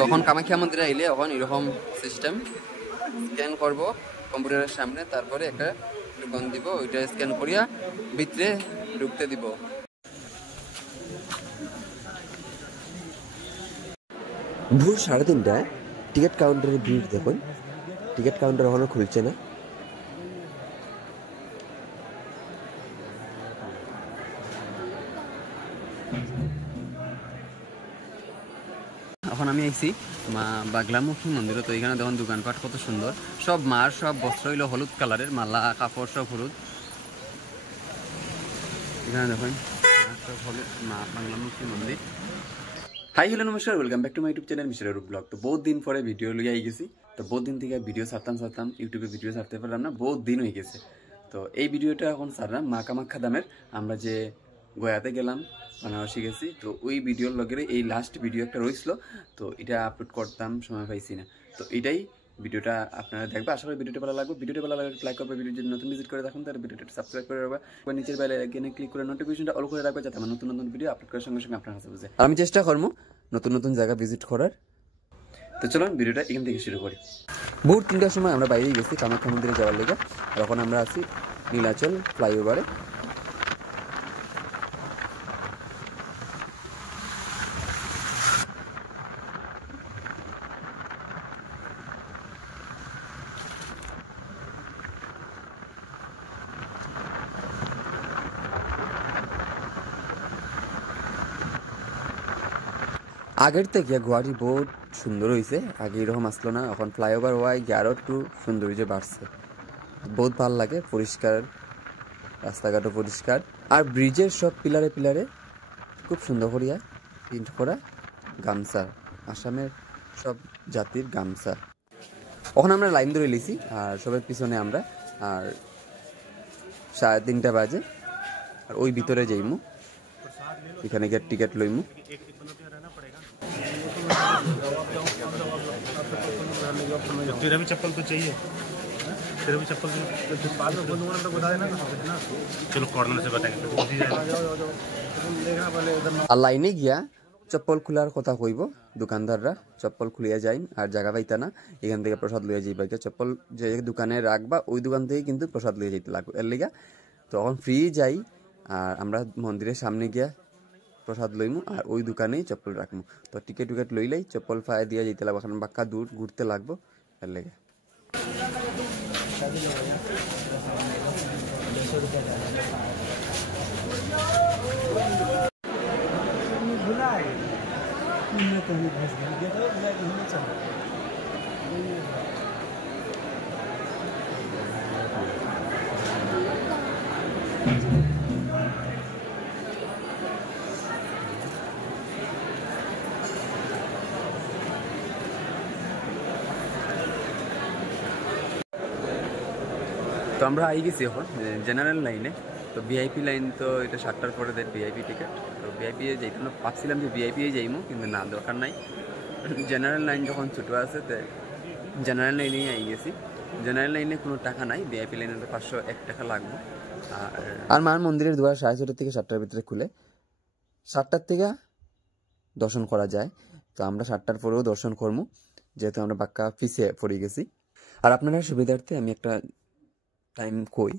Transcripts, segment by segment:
তখন কামাখ্যা মন্দিরে আইলে এখন এরকম সিস্টেম স্ক্যান করব কম্পিউটারের সামনে, তারপরে একটা টোকন দিব, ওইটা স্ক্যান করিয়া ভিতরে ঢুকতে দিব। ভোর 3:30টায় টিকিট কাউন্টারে ভিড় দেখুন। টিকিট কাউন্টার এখনো খুলছে না। এখন আমি আইছি মা বাগলামুখী মন্দিরে। তো এখানে দেখুন দোকানপাট কত সুন্দর, সব মার সব বস্ত্র হইল হলুদ কালারের, মালা কাপড় সব হলুদ। এখানে দেখুন সব হলুদ, মা বাগলামুখী মন্দির। হাই হ্যালো নমস্কার, welcome back to my YouTube channel mister রূপ ব্লগ। তো বহুত দিন পরে ভিডিও লইয়া গেছি। তো বহুত দিন থেকে ভিডিও ছাড়তাম ইউটিউবে ভিডিও ছাড়তে পারলাম না, বহুত দিন হয়ে গেছে। তো এই ভিডিওটা এখন ছাড়লাম মা কামাখ্যা ধামের, আমরা যে গয়াতে গেলাম, বানারসি গেছি। তো ওই ভিডিওর লগের এই লাস্ট ভিডিও একটা রয়েছিল, তো এটা আপলোড করতাম, সময় পাইছি না। তো এটাই ভিডিওটা আপনারা দেখবে, আশা করি ভিডিওটা ভালো লাগবে। ভিডিওটা ভালো লাগলে লাইক করবে, ভিডিও যদি নতুন ভিজিট করে থাকুন তাহলে ভিডিওটা সাবস্ক্রাইব করে রাখবে, বা নিচের বেল আইকনে ক্লিক করে নোটিফিকেশনটা অল করে রাখবে, যাতে আমার নতুন নতুন ভিডিও আপলোড করার সঙ্গে সঙ্গে আপনার কাছে বুঝে। আমি চেষ্টা করবো নতুন নতুন জায়গা ভিজিট করার। তো চলুন ভিডিওটা এখান থেকে শুরু করি। ভোর 3টার সময় আমরা বাইরে গেছি কামাখ্যা মন্দিরে যাওয়ার লেগে। আর এখন আমরা আছি নীলাচল ফ্লাইওভারে। আগের থেকে গুয়াহাটি বহুত সুন্দর হয়েছে, আগে এরকম আসলো না। এখন ফ্লাইওভার হওয়ায় আরও একটু সৌন্দর্য বাড়ছে, বহুত ভাল লাগে, পরিষ্কার রাস্তাঘাটও পরিষ্কার। আর ব্রিজের সব পিলারে পিলারে খুব সুন্দর করিয়া প্রিন্ট করা গামছা, আসামের সব জাতির গামছা। এখন আমরা লাইন ধরে লিছি আর সবের পিছনে আমরা। আর 3:30 বাজে, আর ওই ভিতরে যাইমু, এখানে গিয়ে টিকিট লইমু। तेरा भी चप्पल तो चाहिए, तेरा भी चप्पल बाद में बंद होना तो बता देना। चलो कॉर्नर से बताएंगे। আর লাইনে গিয়া চপ্পল খোলার কথা কইব দোকানদাররা, চপ্পল খুলিয়া যাইন আর জায়গা পাইতা না, এখান থেকে প্রসাদ লইয়া যাইবা। চপ্পল যে দোকানে রাখবা ওই দোকান থেকে কিন্তু প্রসাদ লইয়া যাইতে লাগবে এর লিগা। তখন ফ্রি যাই আর আমরা মন্দিরের সামনে গিয়া প্রসাদ লইমু আর ওই দোকানেই চপ্পল রাখমু। তো টিকিট উইকেট লইলেই চপ্পল ফায়া দিয়ে যেতে লাগবো, কারণ বাক্কা দূর ঘুরতে লাগবো এর লেগে। তো আমরা আই গেছি এখন জেনারেল লাইনে। তো ভিআইপি লাইন তো এটা 7টার পরে দেয় ভিআইপি টিকিট। তো ভিআইপি যাইতে ভাবছিলাম যে ভিআইপি যাইমু, কিন্তু না, দরকার নাই। জেনারেল লাইন যখন ছোটো আছে তো জেনারেল লাইনেই আই গেছি। জেনারেল লাইনে কোনো টাকা নাই, ভিআইপি লাইনে 501 টাকা লাগবে। আর মার মন্দিরের দুয়ার 6:30 থেকে 7টার ভিতরে খুলে, 7টার থেকে দর্শন করা যায়। তো আমরা 7টার পরেও দর্শন করবো, যেহেতু আমরা বাক্কা পিছিয়ে পড়ে গেছি। আর আপনারা সুবিধার্থে আমি একটা টাইম কই,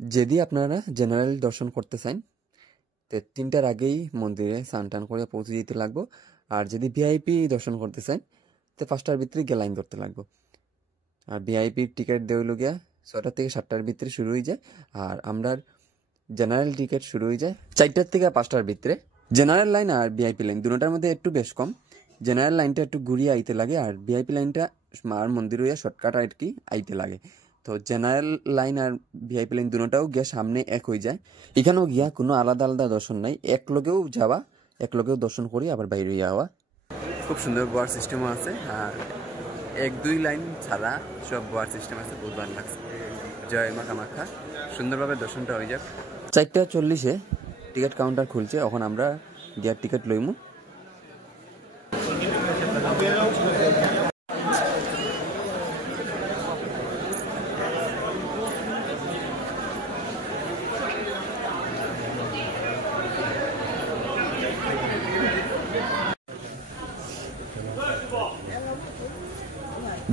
যদি আপনারা জেনারেল দর্শন করতে চান তো 3টার আগেই মন্দিরে স্নান টান করে পৌঁছে যেতে লাগবো। আর যদি ভিআইপি দর্শন করতে চান তো 5টার ভিতরে গিয়ে লাইন ধরতে লাগবো। আর ভিআইপির টিকিট দেওয়া গিয়া 6টা থেকে 7টার ভিতরে শুরু হয়ে যায়। আর আমরা জেনারেল টিকিট শুরু হয়ে যায় 4টার থেকে 5টার ভিতরে। জেনারেল লাইন আর ভিআইপি লাইন দুটোটার মধ্যে একটু বেশ কম। জেনারেল লাইনটা একটু ঘুরিয়ে আইতে লাগে, আর ভিআইপি লাইনটা মার মন্দির হইয়া শর্টকাট আর কি আইতে লাগে। তো জেনারেল লাইন আর ভিআইপি লাইন দুটোটাও গিয়া সামনে এক হয়ে যায়। এখানেও গিয়া কোনো আলাদা আলাদা দর্শন নাই, এক লগেও যাওয়া, এক লগেও দর্শন করি আবার বাইরে যাওয়া। খুব সুন্দর বোয়ার সিস্টেমও আছে, আর 1-2 লাইন ছাড়া সব বোয়ার সিস্টেম আছে, বহুত ভালো লাগছে। জয় মা কামাখ্যা, সুন্দরভাবে দর্শনটা হয়ে যাক। 4:40 টিকিট কাউন্টার খুলছে, এখন আমরা গিয়ার টিকিট লইমু।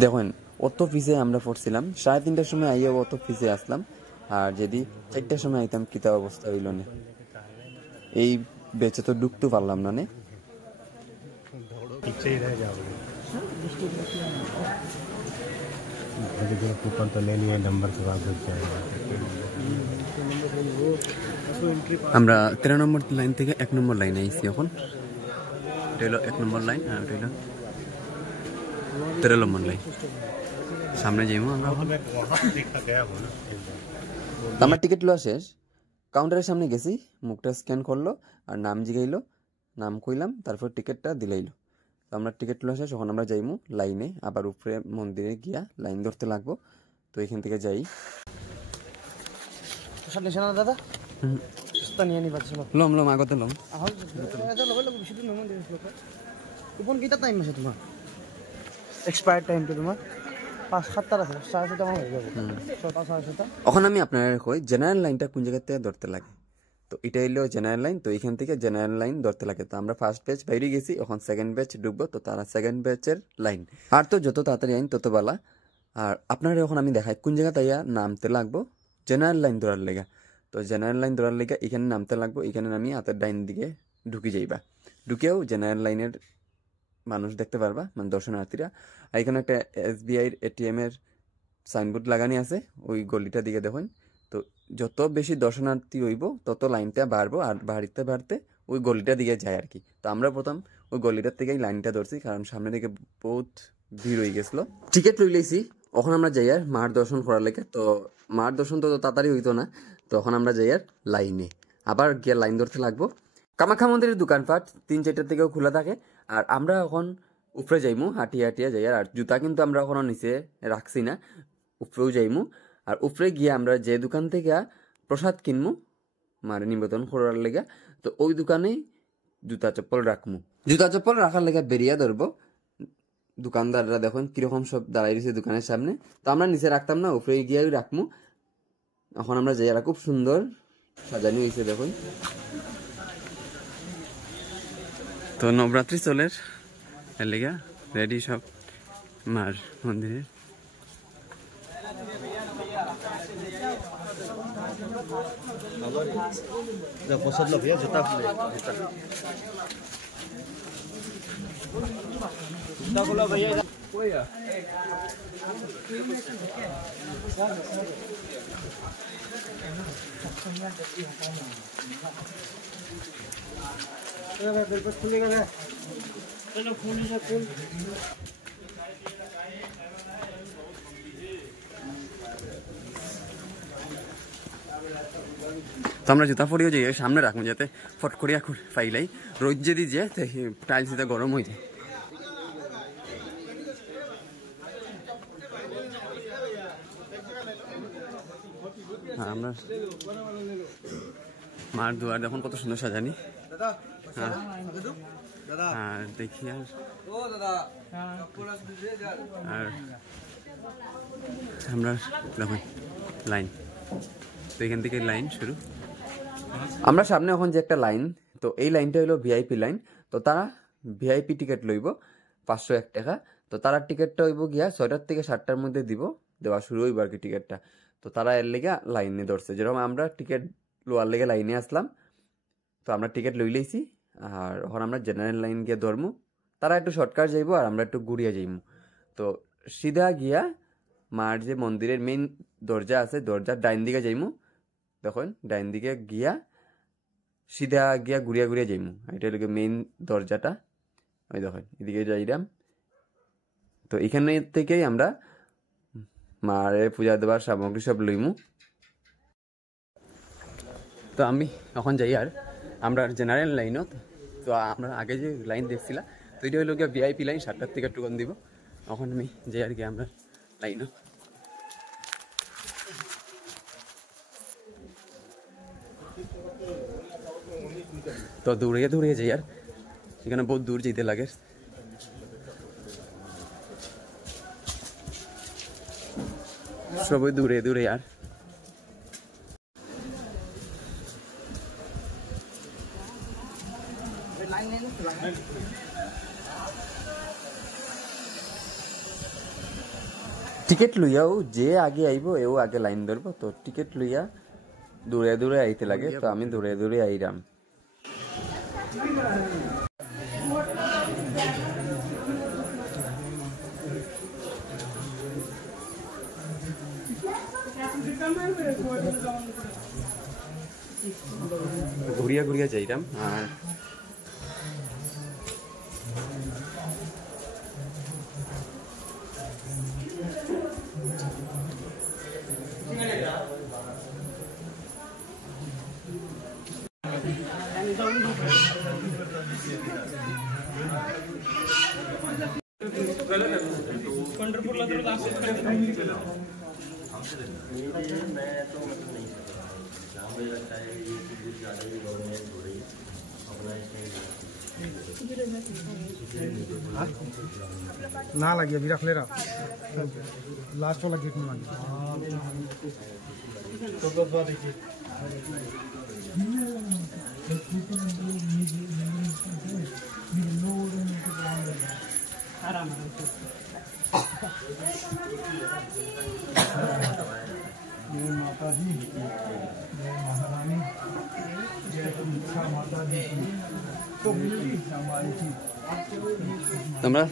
দেখুন অত পিছে আমরা পড়ছিলাম, 3:30টার সময় আইয়া অত পিছে আসলাম, আর যদি 4টার সময় আইতাম কিতা অবস্থা হইল না, এই বেচে তো ঢুকতে পারলাম না। पीछे ही रह जाओगे। कूपन तो ले लिए, नंबर से वापस जाएगा। আমরা 13 নম্বর লাইন থেকে 1 নম্বর লাইনে আইছি এখন। এটা হলো 1 নম্বর লাইন, আর এটা হলো 13 নম্বর লাইন। সামনে যাইমু আমরা। देखा गया हो ना। আমার টিকিট লওয়া শেষ, কাউন্টারের সামনে গেছি, মুখটা স্ক্যান করলো আর নাম জিগাইলো, নাম কইলাম, তারপর টিকিটটা দিলাইলো। তো আমরা টিকিট লওয়া শেষ, এখন আমরা যাইমু লাইনে, আবার উপরে মন্দিরে গিয়া লাইন ধরতে লাগবো। তো এখান থেকে যাই। দাদা সস্তা নিয়ে নিবা ছিল লম লম আগতে লম। কুপন কেইটা টাইম আছে তোমার? এক্সপায়ার টাইমটো তোমার 5-7টার আছে, 7:30 হয়ে যাবে। 6:30 এখন আমি আপনার কই জেনারেল লাইনটা কোন জায়গা থেকে ধরতে লাগে। তো এটা হইলো জেনারেল লাইন, তো এখান থেকে জেনারেল লাইন ধরতে লাগে। তো আমরা ফার্স্ট ব্যাচ বাইরে গেছি, এখন সেকেন্ড ব্যাচ ঢুকবো, তো তারা সেকেন্ড ব্যাচের লাইন। আর তো যত তাড়াতাড়ি আইন তত বালা। আর আপনারা এখন আমি দেখাই কোন জায়গা তাইয়া নামতে লাগবো জেনারেল লাইন ধরার লেগা। তো জেনারেল লাইন ধরার লেগা এখানে নামতে লাগবো, এখানে নামি হাতের ডাইন দিকে ঢুকে যাইবা। ঢুকেও জেনারেল লাইনের মানুষ দেখতে পারবা, মানে দর্শনার্থীরা। আর এখানে একটা SBI ATM এর সাইনবোর্ড লাগানি আছে, ওই গলিটা দিকে দেখুন। তো যত বেশি দর্শনার্থী হইব তত লাইনটা বাড়বো, আর বাড়িতে বাড়তে ওই গলিটা দিকে যায় আর কি। তো আমরা প্রথম ওই গলিটার থেকেই লাইনটা ধরছি, কারণ সামনে দিকে বহুত ভিড় হয়ে গেছিলো। টিকিট লই লইছি, এখন আমরা যাই আর মার দর্শন করার লেগে। তো মার দর্শন তো তাড়াতাড়ি হইতো না, তখন আমরা যাই আর লাইনে, আবার গিয়ে লাইন ধরতে লাগবো। কামাখ্যা মন্দিরের দোকানপাট 3-4টার থেকেও খোলা থাকে। আর আমরা এখন উপরে যাইমু, হাঁটিয়া হাঁটিয়া যাই। আর জুতা কিন্তু আমরা এখনো নিচে রাখছি না, উপরেও যাইমু। আর উপরে গিয়ে আমরা যে দোকান থেকে প্রসাদ কিনমু মারে নিবেদন করার লেগে, তো ওই দোকানে জুতা চপ্পল রাখমু। জুতা চপ্পল রাখার লেগে বেরিয়া ধরবো। দোকানদাররা দেখুন কিরকম সব দাঁড়াই রয়েছে দোকানের সামনে। তো আমরা নিচে রাখতাম না, উপরে গিয়ে রাখমু। এখন আমরা যাই, আর খুব সুন্দর সাজানো হয়েছে দেখুন। তো নবরাত্রি চলের এর লেগা রেডি সব মার মন্দিরে। पसंद लो भैया, जूता खोलो भैया। बिल्कुल खुलेगा ना, चलो फूल से फूल। তো আমরা জুতা পরিও যাই সামনে রাখবো, যাতে ফট করিয়া ফাইলাই রোদ যদি যে টাইলস দিতে গরম হয়ে যায়। হ্যাঁ, আমরা মার দুয়ার দেখুন কত সুন্দর সাজানি। আর দেখি আর আমরা দেখুন লাইন, তো এখান থেকে লাইন শুরু। আমরা সামনে এখন যে একটা লাইন, তো এই লাইনটা হলো VIP লাইন। তো তারা VIP টিকিট লইব 501 টাকা। তো তারা টিকিটটা হইব গিয়া 6টার থেকে 7টার মধ্যে দেওয়া শুরু হইব আর কি টিকিটটা। তো তারা এর লেগে লাইনে ধরছে, যেরকম আমরা টিকিট লোয়ার লেগে লাইনে আসলাম। তো আমরা টিকিট লই লইছি, আর এখন আমরা জেনারেল লাইন গিয়ে ধরমু। তারা একটু শর্টকাট যাইব আর আমরা একটু ঘুরিয়ে যাইমু। তো সিধা গিয়া মার যে মন্দিরের মেইন দরজা আছে, দরজার ডাইন দিকে যাইমু। দেখুন ডাইন দিকে গিয়া সিধা গিয়া ঘুরিয়া ঘুরিয়া যাইমু, এটা হলো মেইন দরজাটা। ওই দেখুন এদিকে যাইলাম। তো এখানে থেকেই আমরা মারে পূজা দেওয়ার সামগ্রী সব লইমু। তো আমি এখন যাই আর আমরা জেনারেল লাইনত। তো আমরা আগে যে লাইন দেখছিলাম, তো এটা হলো গিয়া VIP লাইন, 7টার থেকে টোকন দিব। এখন আমি যাই আর কি আমরা লাইনত। তো দৌড়িয়ে দৌড়িয়ে যাই আর, এখানে বহুত দূর যেতে লাগে। সবাই দূরে দূরে আর টিকেট লইয়াও যে আগে আইব এও আগে লাইন ধরবো, তো টিকেট লইয়া দূরে দূরে আইতে লাগে, তো আমি দূরে দূরে আইরাম। ঘুরিয়া ঘুরিয়া যাইরাম। আর ना लगी अभी रख ले रहा लास्ट वाला गेट में लगी तो देखिए माता दी महारानी माता दी तो তোমরা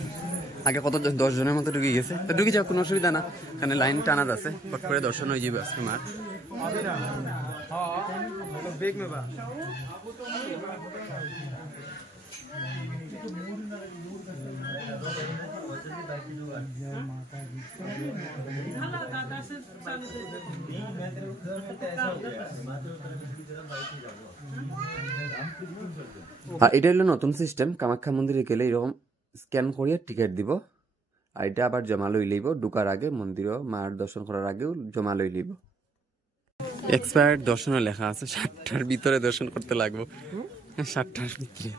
আগে কত 10 জনের মতো ঢুকে গেছে, তো ঢুকে যাও, কোনো অসুবিধা না, এখানে লাইন টানা আছে, ফট করে দর্শন হয়ে যাবে আজকে মার। আর এটা হলো নতুন সিস্টেম, কামাখ্যা মন্দিরে গেলে এরকম স্ক্যান করিয়ে টিকিট দিব, আর এটা আবার জমা লই লইব, ঢুকার আগে মন্দিরও মার দর্শন করার আগেও জমা লই লইব। এক্সপায়ার্ড দর্শনে লেখা আছে 7টার ভিতরে দর্শন করতে লাগবো, 7টার ভিতরে।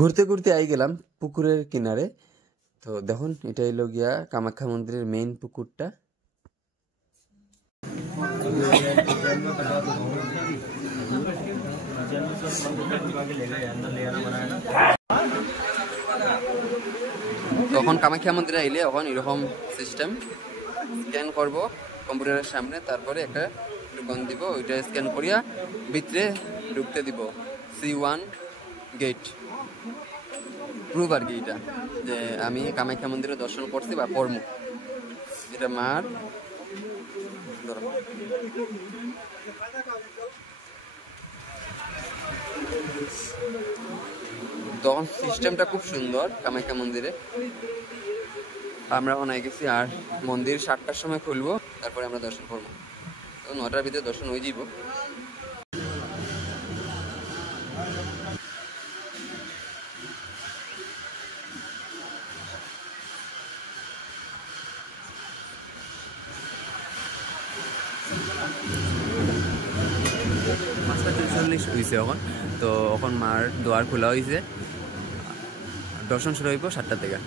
ঘুরতে ঘুরতে আই গেলাম পুকুরের কিনারে, তো দেখুন এটা হইল গিয়া কামাখ্যা মন্দিরের মেইন পুকুরটা। তখন কামাখ্যা মন্দিরে আইলে এখন এরকম সিস্টেম, স্ক্যান করব কম্পিউটারের সামনে, তারপরে একটা টোকন দিব, ওইটা স্ক্যান করিয়া ভিতরে ঢুকতে দিব। C1 গেট প্রুভ আর কি, এটা যে আমি কামাখ্যা মন্দিরে দর্শন করছি বা করবো, এটা মার ধরো। তখন সিস্টেমটা খুব সুন্দর কামাখ্যা মন্দিরে। আমরা অনেক গেছি, আর মন্দির 7টার সময় খুলবো, তারপরে আমরা দর্শন করবো, তো 9টার ভিতরে দর্শন হয়ে যাব। পাঁচটা 43 হয়েছে এখন, তো এখন মার দোয়ার খোলা হয়েছে, দর্শন শুরু হইব 7টা থেকে।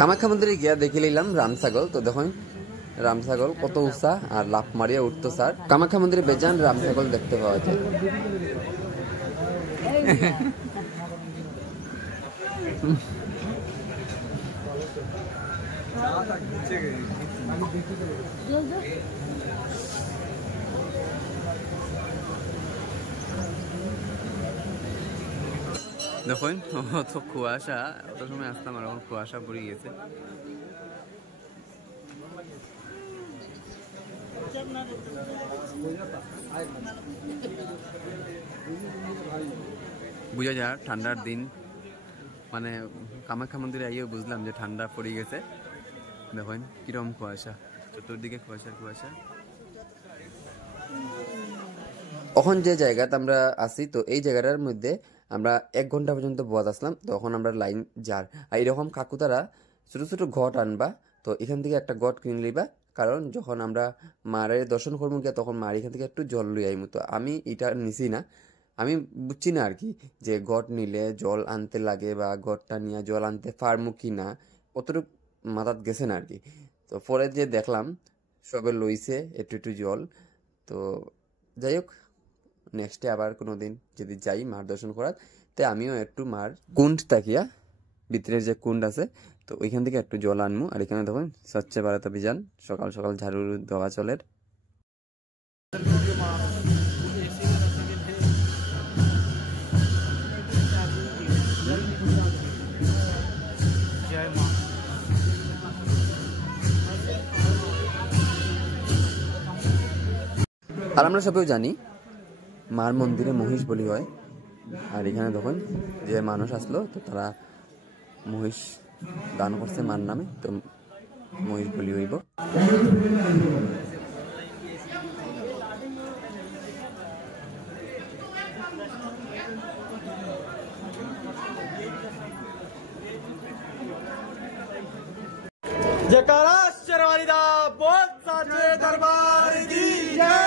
কামাখ্যা মন্দিরে গিয়া দেখে নিলাম রামছাগল, তো দেখুন রামছাগল কত উঁচা আর লাফ মারিয়া উঠতো স্যার। কামাখ্যা মন্দিরে বেজান রামছাগল দেখতে পাওয়া যায়। দেখুন অত কুয়াশা, অত সময় আসতাম আর এখন কুয়াশা পড়ে গেছে। বুঝা যায় ঠান্ডার দিন মানে কামাখ্যা মন্দিরে আইও বুঝলাম যে ঠান্ডা পড়ে গেছে। দেখেন কিরকম কুয়াশা, চতুর্দিকে কুয়াশা কুয়াশা। এখন যে জায়গাতে আমরা আছি তো এই জায়গাটার মধ্যে আমরা 1 ঘন্টা পর্যন্ত বদ আসলাম। তখন আমরা লাইন যার আর এরকম কাকুতারা ছোট ছোট ঘট আনবা, তো এখান থেকে একটা ঘট কিনে লিবা, কারণ যখন আমরা মারের দর্শন করবো গিয়া তখন মার এখান থেকে একটু জল লই আইমু। তো আমি এটা নিছি না, আমি বুঝছি না আর কি যে ঘট নিলে জল আনতে লাগে বা ঘটটা নিয়ে জল আনতে পারমু কি না, অতটুকু মাথাত গেছে না আর কি। তো পরে যে দেখলাম সবে লইছে একটু একটু জল। তো যাই হোক, নেক্সটে আবার কোনো দিন যদি যাই মার দর্শন করার, তাই আমিও একটু মার কুণ্ড তাকিয়া ভিতরের যে কুণ্ড আছে তো ওইখান থেকে একটু জল আনমু। আর এখানে দেখুন স্বচ্ছ ভারত অভিযান, সকাল সকাল ঝাড়ু দেওয়া চলের। আর আমরা সবাই জানি মার মন্দিরে মহিষ বলি হয়। আর এখানে দেখুন যে মানুষ আসলো তো তারা মহিষ দান করছে মার নামে, তো মহিষ বলি হইব। जयकारा शेरवाली दा बोल साचे दरबार की जय।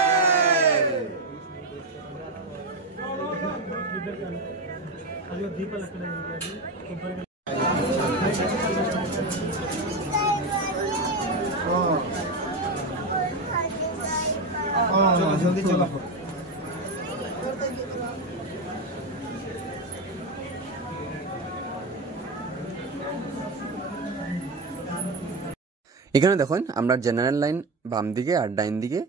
चलो जल्दी चलो। এখানে দেখুন আমরা জেনারেল লাইন বাম দিকে আর ডাইন দিকে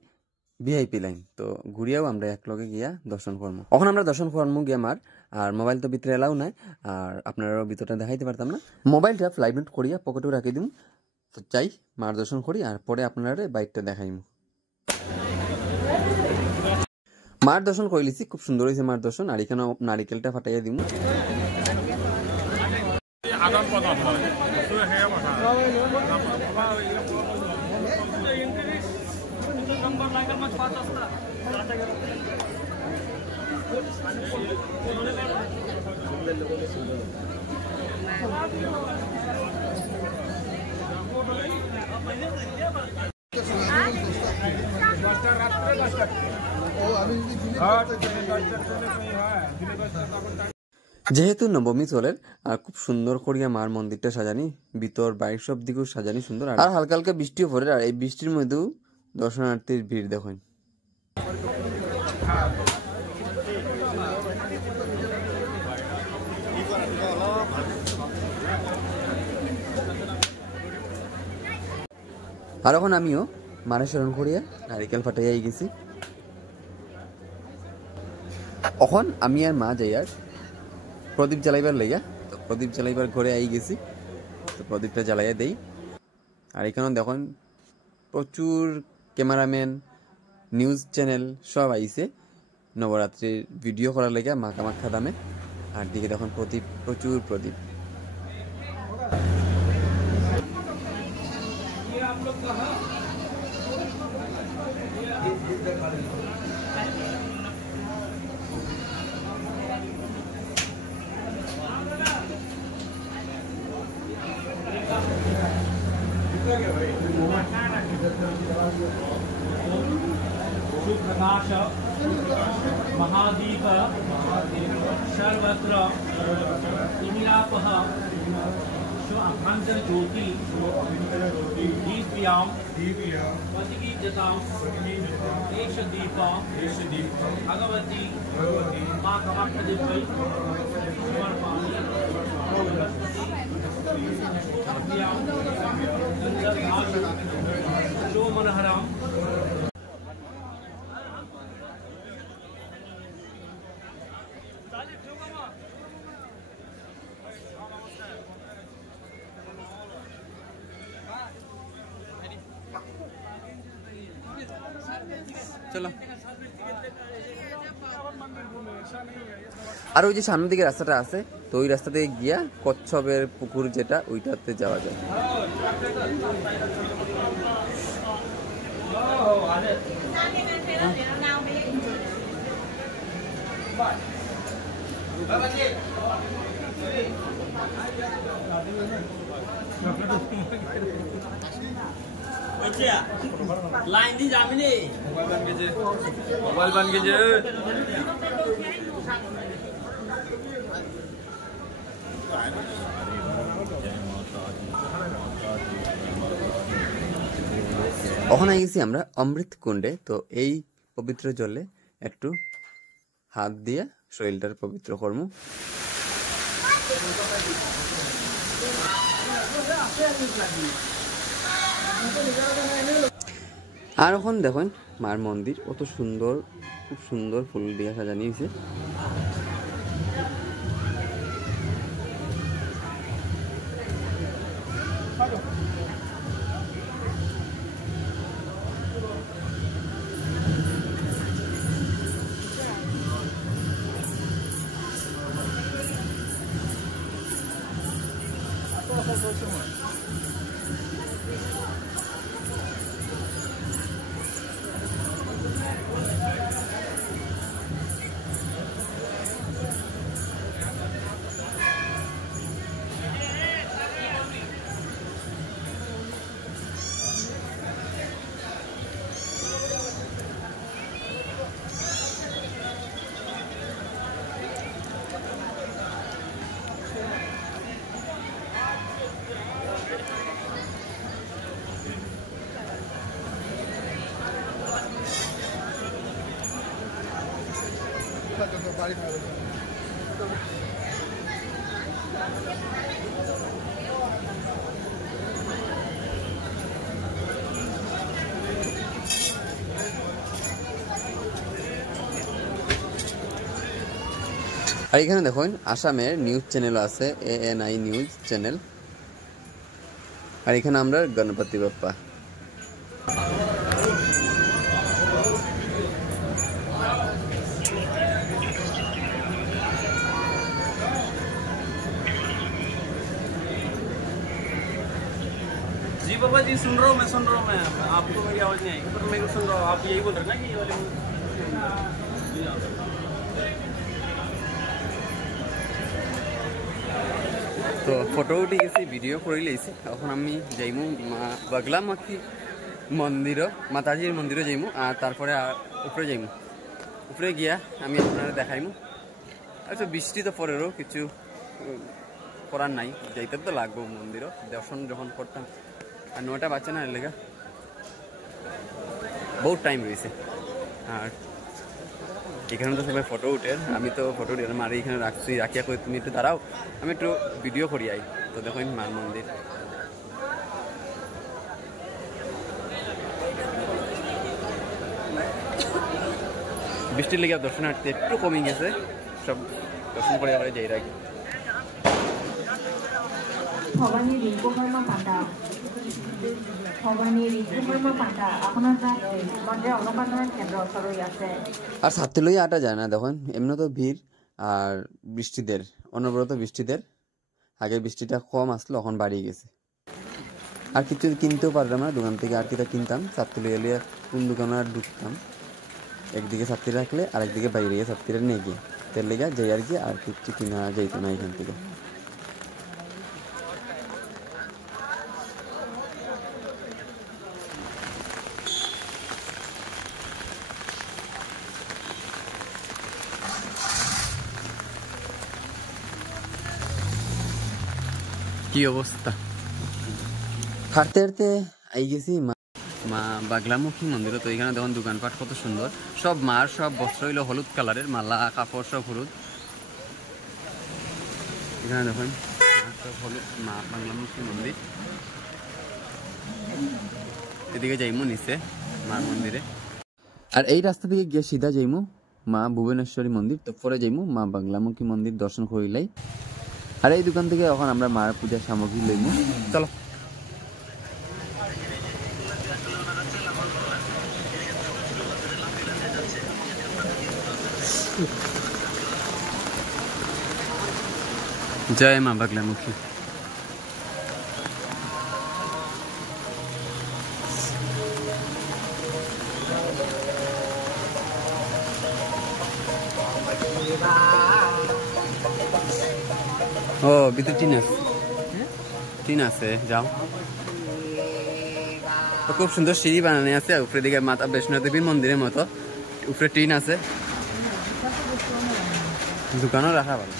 ভিআইপি লাইন, তো ঘুরিয়াও আমরা এক লগে গিয়া দর্শন করবো। এখন আমরা দর্শন করবো গিয়ে মার, আর মোবাইল তো ভিতরে এলাও নাই, আর আপনারাও ভিতরটা দেখাইতে পারতাম না। মোবাইলটা ফ্লাইট মোড করিয়া পকেটেও রাখি দিম। তো চাই মার দর্শন করি আর পরে আপনারা বাইকটা দেখাইমু। মার দর্শন করে লিছি, খুব সুন্দর হয়েছে মার দর্শন। আর এখানে নারিকেলটা ফাটাইয়া দিমু। যেহেতু নবমী চলের আর খুব সুন্দর করিয়া মার মন্দিরটা সাজানি, ভিতর বাইর সব দিকেও সাজানি সুন্দর। আর হালকা হালকা বৃষ্টিও পড়ে, আর এই বৃষ্টির মধ্যেও দর্শনার্থীর ভিড় দেখুন। আর এখন আমিও মারে স্মরণ করিয়া নারিকেল ফাটাইয়াই গেছি। এখন আমি আর মা যাই আর প্রদীপ জ্বালাইবার লাইয়া, তো প্রদীপ জ্বালাইবার ঘরে আই গেছি। তো প্রদীপটা জ্বালাইয়া দেই। আর এখানে দেখুন প্রচুর ক্যামেরাম্যান, নিউজ চ্যানেল সব আইছে নবরাত্রির ভিডিও করার লাইয়া মা কামাখ্যা দামে। আর দিকে দেখুন প্রদীপ, প্রচুর প্রদীপ। प्रकाश महादीप सर्वत्र इमिरापः अभ्यंतर ज्योति दीप्यां पतिकीजतां देश दीपा भगवती मां कामाख्या देवी समर्पयामि। मनहरां চলো। আর ওই যে সামনের দিকে রাস্তাটা আছে, তো ওই রাস্তা থেকে গিয়া কচ্ছপের পুকুর যেটা, ওইটাতে যাওয়া যায়। লাইন দিয়ে যাবি নি মোবাইল বান গেছে। ওখানে গেছি আমরা অমৃত কুণ্ডে। তো এই পবিত্র জলে একটু হাত দিয়ে শরীরটার পবিত্র কর্ম। আর এখন দেখেন মার মন্দির কত সুন্দর, খুব সুন্দর ফুল দিয়ে সাজানো হয়েছে। আর এখানে দেখুন আসামের নিউজ চ্যানেল আছে, ANI নিউজ চ্যানেল। আর এখানে আমরা গণপতি বাপ্পা। जी बाबा जी सुन रहा हूँ मैं आपको मेरी आवाज नहीं आई पर मैं सुन रहा हूँ। आप यही बोल रहे हैं ना कि ये वाले তো ফটো উঠে গেছি, ভিডিও করে লাইছি। এখন আমি যাইমু বাগলামাখি মন্দির, মাতাজির মন্দিরে যাইমু। আর তারপরে উপরে যাইমু। উপরে গিয়া আমি আপনারা দেখাইমু। আচ্ছা বৃষ্টি তো পরেরও কিছু করার নাই, যাইতে তো লাগবো মন্দিরও দর্শন যখন করতাম। আর 9টা বাচ্চা না লেগা বহুত টাইম রয়েছে। আর এখানে তো সবাই ফটো উঠে, আমি তো ফটো উঠে মারি এখানে রাখছি, রাখিয়া করে তুমি একটু দাঁড়াও, আমি একটু ভিডিও করি আই। তো দেখো মার মন্দির। বৃষ্টির লেগে দর্শনার্থী একটু কমে গেছে, সব দর্শন করে আবার যাই রাখি। ভবানী রিঙ্কুকর্মা পাণ্ডা, ভবানী রিঙ্কুকর্মা পাণ্ডা আপনার মধ্যে অনুপালনের কেন্দ্র ওচরই আছে। আর সাথে লই আটা যায় না, দেখুন এমনি তো ভিড়। আর বৃষ্টিদের অনবরত বৃষ্টিদের, আগে বৃষ্টিটা কম আসলো, এখন বাড়িয়ে গেছে। আর কিছু কিনতেও পারলাম না দোকান থেকে। আর কিটা কিনতাম সাথে লই এলে কোন দোকানে আর ঢুকতাম, একদিকে ছাত্রী রাখলে আর একদিকে বাইরে গিয়ে ছাত্রীরা নিয়ে গিয়ে তেল লেগে যাই আর কি। আর কিছু কিনা যাইতো না এখান থেকে। কি অবস্থা, হাঁটতে হাঁটতে আই গেছি মা বাগলামুখী মন্দিরে। তো এখানে দেখুন দোকানপাট কত সুন্দর, সব মার সব বস্ত্র হইলো হলুদ কালারের, মালা কাপড় সব হলুদ। এখানে দেখুন সব হলুদ, মা বাগলামুখী মন্দির। এদিকে যাইমু নিচে মার মন্দিরে। আর এই রাস্তা থেকে গিয়ে সিধা যাইমু মা ভুবনেশ্বরী মন্দির। তো পরে যাইমু মা বাংলামুখী মন্দির দর্শন করিলাই। আর এই দোকান থেকে এখন আমরা মার পূজার সামগ্রী লইমু। চলো। जय माँ बगलामुखी। ও ভিতরে টিন আছে যাও। খুব সুন্দর সিঁড়ি বানানো আছে, উপরে দিকে মাতা বৈষ্ণব দেবীর মন্দিরের মতো, উপরে টিন আছে, দোকানও রাখা ভালো।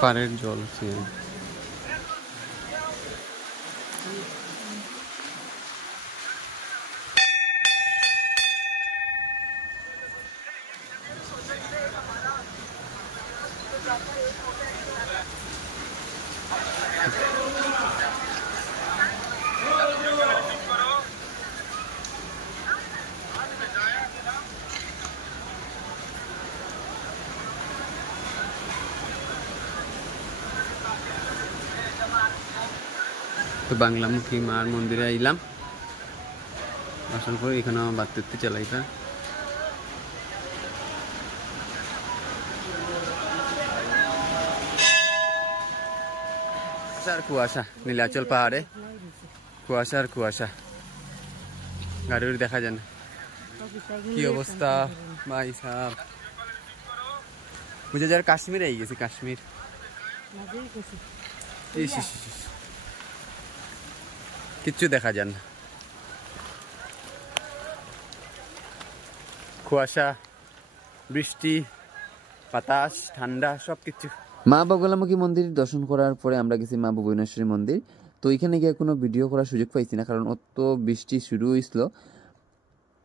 পাড়ের জল তো বাংলামুখী মার মন্দিরে আইলাম, আসার পর এখানে আমার বাড়তে চালাইতা আর কুয়াশা, নীলাচল পাহাড়ে কুয়াশা আর কুয়াশা, গাড়ি দেখা যায় না। কি অবস্থা ভাই সাহেব, বুঝে যার কাশ্মীরে আই গেছি, কাশ্মীর। কিচ্ছু দেখা যায় না, কুয়াশা, বৃষ্টি, বাতাস, ঠান্ডা সব কিছু। মা বগলামুখী মন্দির দর্শন করার পরে আমরা গেছি মা ভুবনেশ্বরী মন্দির। তো এখানে গিয়ে কোনো ভিডিও করার সুযোগ পাইছি না, কারণ অত বৃষ্টি শুরু হয়েছিল।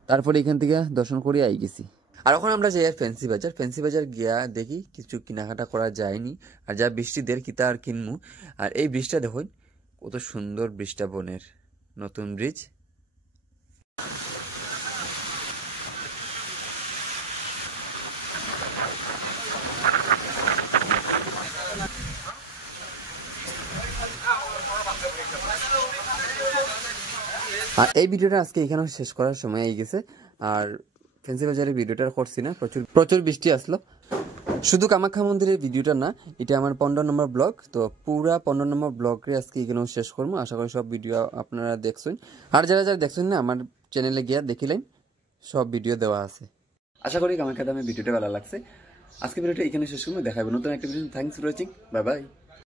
তারপরে এখান থেকে দর্শন করে আই গেছি। আর এখন আমরা যাই ফ্যান্সি বাজার। ফ্যান্সি বাজার গিয়া দেখি কিছু কেনাকাটা করা যায়নি, আর যা বৃষ্টি দের কিতা আর কিনমু। আর এই ব্রিজটা দেখুন কত সুন্দর, ব্রিজটা বনের নতুন ব্রিজ। আর এই ভিডিওটা আজকে এখানে শেষ করার সময় হয়ে গেছে। আর ফ্যান্সি বাজারের ভিডিওটা করছি না, প্রচুর বৃষ্টি আসলো। শুধু কামাখ্যা মন্দিরের ভিডিওটা না, এটা আমার 15 নম্বর ব্লগ। তো পুরা 15 নম্বর ব্লগে আজকে এখানেও শেষ করবো। আশা করি সব ভিডিও আপনারা দেখছেন, আর যারা যারা দেখছেন না আমার চ্যানেলে গিয়া দেখিলেন, সব ভিডিও দেওয়া আছে। আশা করি কামাখ্যা ধামের ভিডিওটা ভালো লাগছে। আজকে ভিডিওটা এখানে শেষ করবো, দেখাবো নতুন একটা video. Thanks for watching, bye bye.